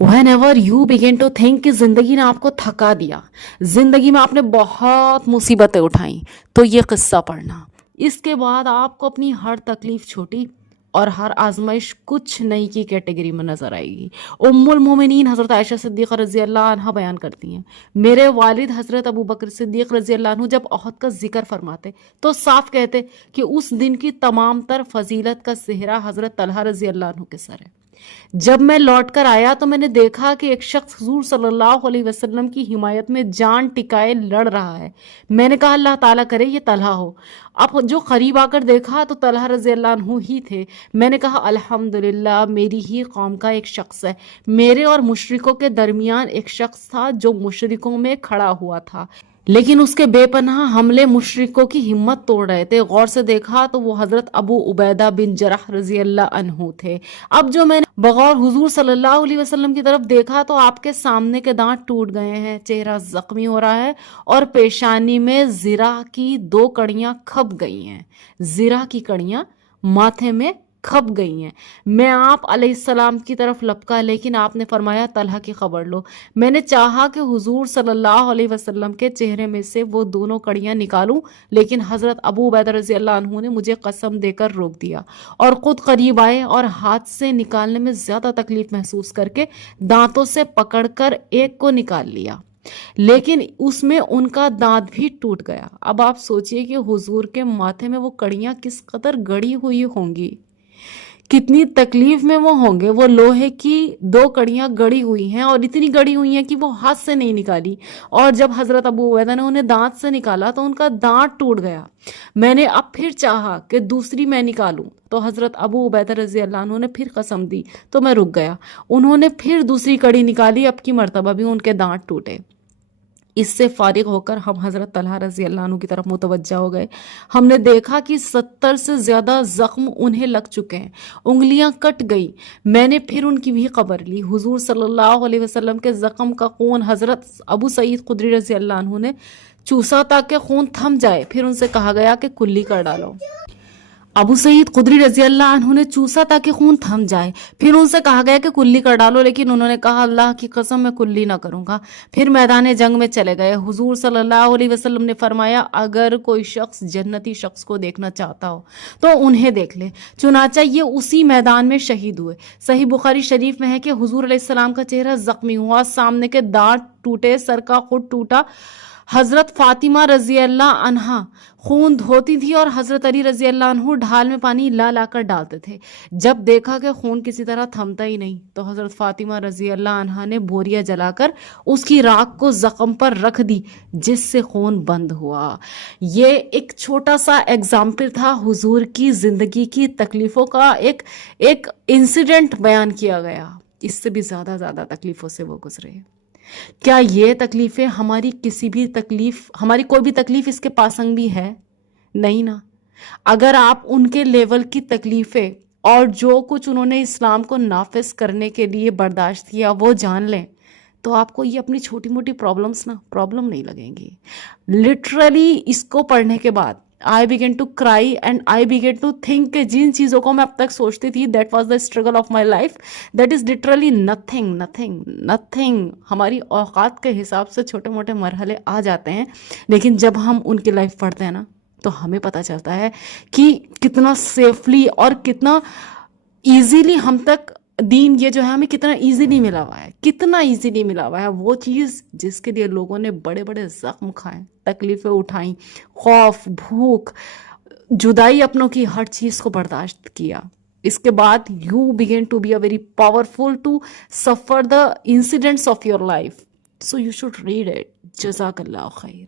whenever you begin to think कि ज़िंदगी ने आपको थका दिया, ज़िंदगी में आपने बहुत मुसीबतें उठाई, तो ये किस्सा पढ़ना। इसके बाद आपको अपनी हर तकलीफ छोटी और हर आजमाइश कुछ नई की कैटेगरी में नजर आएगी। उम्मुल मोमिनीन हज़रत आयशा सिद्दीक़ा रज़ी अल्लाह अन्हा बयान करती हैं, मेरे वालिद हज़रत अबू बकर सिद्दीक़ रज़ी अल्लाह अन्हु जब ओहद का जिक्र फरमाते तो साफ कहते कि उस दिन की तमाम तर फजीलत का सेहरा हज़रत तलहा रज़ी अल्लाह अन्हु के सर है। जब मैं लौट कर आया तो मैंने देखा कि एक शख्स हुजूर सल्लल्लाहु अलैहि वसल्लम की हिमायत में जान टिकाए लड़ रहा है। मैंने कहा अल्लाह ताला करे ये तलहा हो। अब जो करीब आकर देखा तो तलहा रज़ी अल्लाह अन्हु ही थे। मैंने कहा अल्हम्दुलिल्लाह, मेरी ही कौम का एक शख्स है। मेरे और मुशरिकों के दरमियान एक शख्स था जो मुशरिकों में खड़ा हुआ था, लेकिन उसके बेपनाह हमले मुशरिकों की हिम्मत तोड़ रहे थे। गौर से देखा तो वो हजरत अबू उबैदा बिन जरह रजी अल्लाह अन्हु थे। अब जो मैंने बगौर हुजूर सल्लल्लाहु अलैहि वसल्लम की तरफ देखा तो आपके सामने के दांत टूट गए हैं, चेहरा जख्मी हो रहा है और पेशानी में जिरा की 2 कड़ियां खप गई हैं। जिरा की कड़ियां माथे में खप गई हैं। मैं आप अलैहिस्सलाम की तरफ लपका, लेकिन आपने फरमाया तलहा की खबर लो। मैंने चाहा कि हुजूर सल्लल्लाहु अलैहि वसल्लम के चेहरे में से वो दोनों कड़ियां निकालूं, लेकिन हजरत अबू उबैदा रज़ी अल्लाह अन्हु ने मुझे कसम देकर रोक दिया और खुद करीब आए और हाथ से निकालने में ज्यादा तकलीफ महसूस करके दांतों से पकड़कर एक को निकाल लिया, लेकिन उसमें उनका दांत भी टूट गया। अब आप सोचिए कि हुजूर के माथे में वो कड़ियां किस कदर गड़ी हुई होंगी, कितनी तकलीफ में वो होंगे। वो लोहे की 2 कड़ियां गड़ी हुई हैं और इतनी गड़ी हुई हैं कि वो हाथ से नहीं निकाली, और जब हजरत अबू उबैदा ने उन्हें दांत से निकाला तो उनका दांत टूट गया। मैंने अब फिर चाहा कि दूसरी मैं निकालूं तो हजरत अबू उबैदा रजी अल्लाह अन्हु ने फिर कसम दी तो मैं रुक गया। उन्होंने फिर दूसरी कड़ी निकाली, अब की मर्तबा भी उनके दांत टूटे। इससे फारिग होकर हम हजरत तलहा रजी अल्लाह अन्हु की तरफ मुतवज्जा हो गए। हमने देखा कि 70 से ज्यादा जख्म उन्हें लग चुके हैं, उंगलियां कट गई। मैंने फिर उनकी भी खबर ली। हुजूर सल्लल्लाहु अलैहि वसल्लम के जख्म का खून हजरत अबू सईद खुदरी रजी अल्लाह अन्हु ने चूसा ताकि खून थम जाए। फिर उनसे कहा गया कि कुल्ली कर डालो। अबू सईद खुदरी रजी अल्लाह अन्हु ने चूसा ताकि खून थम जाए। फिर उनसे कहा गया कि कुल्ली कर डालो, लेकिन उन्होंने कहा अल्लाह की कसम मैं कुल्ली ना करूंगा। फिर मैदान जंग में चले गए। हुजूर सल्लल्लाहु अलैहि वसल्लम ने फरमाया अगर कोई शख्स जन्नती शख्स को देखना चाहता हो तो उन्हें देख ले। चुनाचा ये उसी मैदान में शहीद हुए। सही बुखारी शरीफ में है कि हुजूर अलैहिस्सलाम का चेहरा जख्मी हुआ, सामने के दांत टूटे, सर का खुद टूटा। हजरत फातिमा रजी अल्लाह अन्हा खून धोती थी और हजरत अली रजी अल्लाह अन्हु ढाल में पानी ला ला कर डालते थे। जब देखा कि खून किसी तरह थमता ही नहीं तो हजरत फातिमा रजी अल्लाह अन्हा ने बोरिया जलाकर उसकी राख को जख्म पर रख दी, जिससे खून बंद हुआ। ये एक छोटा सा एग्जाम्पल था हुजूर की जिंदगी की तकलीफों का, एक इंसिडेंट बयान किया गया। इससे भी ज्यादा तकलीफों से वो गुजरे। क्या ये तकलीफें हमारी हमारी कोई भी तकलीफ इसके पासंग भी है? नहीं ना। अगर आप उनके लेवल की तकलीफें और जो कुछ उन्होंने इस्लाम को नाफिज करने के लिए बर्दाश्त किया वो जान लें तो आपको ये अपनी छोटी मोटी प्रॉब्लम नहीं लगेंगी। लिटरली इसको पढ़ने के बाद I began to cry and I began to think कि जिन चीज़ों को मैं अब तक सोचती थी that was the struggle of my life, that is literally nothing. हमारी औकात के हिसाब से छोटे मोटे मरहले आ जाते हैं, लेकिन जब हम उनकी लाइफ पढ़ते हैं ना तो हमें पता चलता है कि कितना सेफली और कितना ईजीली हम तक दीन ये जो है हमें कितना इजीली मिला हुआ है। वो चीज़ जिसके लिए लोगों ने बड़े बड़े जख्म खाए, तकलीफें उठाई, खौफ, भूख, जुदाई, अपनों की हर चीज़ को बर्दाश्त किया। इसके बाद you begin to be a very powerful to suffer the incidents of your life. So you should read it. जज़ाकल्लाह खैर।